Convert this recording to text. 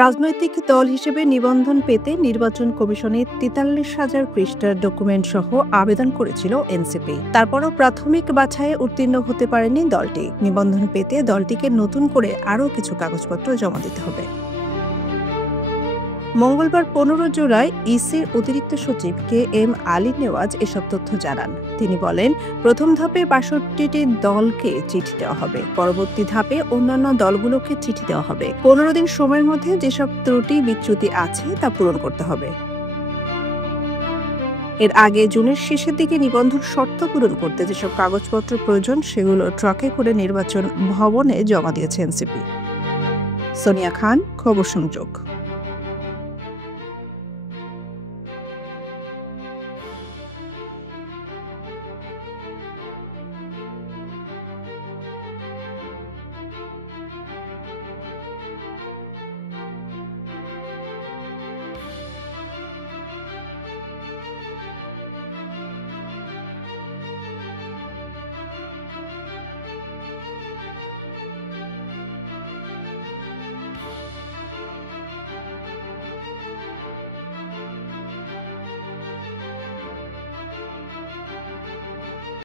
রাজনৈতিক দল হিসেবে নিবন্ধন পেতে নির্বাচন কমিশনে ৪৩,০০০ পৃষ্ঠার ডকুমেন্ট সহ আবেদন করেছিল এনসিপি। তারপরও প্রাথমিক বাছাইয়ে উত্তীর্ণ হতে পারেনি দলটি। নিবন্ধন পেতে দলটিকে নতুন করে আরও কিছু কাগজপত্র জমা দিতে হবে। মঙ্গলবার ১৫ জুলাই ইসির অতিরিক্ত সচিব KM আলী নেওয়াজ এসব তথ্য জানান। তিনি বলেন, প্রথম ধাপে ৬২টি দলকে চিঠি দেওয়া হবে। পরবর্তী ধাপে অন্যান্য দলগুলোকে চিঠি দেওয়া হবে। ১৫ দিন সময়ের মধ্যে যেসব ত্রুটি বিচ্যুতি আছে তা পূরণ করতে হবে। এর আগে জুনের শেষের দিকে নিবন্ধন শর্ত পূরণ করতে যেসব কাগজপত্র প্রয়োজন সেগুলো ট্রাকে করে নির্বাচন ভবনে জমা দিয়েছে এনসিপি। সোনিয়া খান, খবর সংযোগ।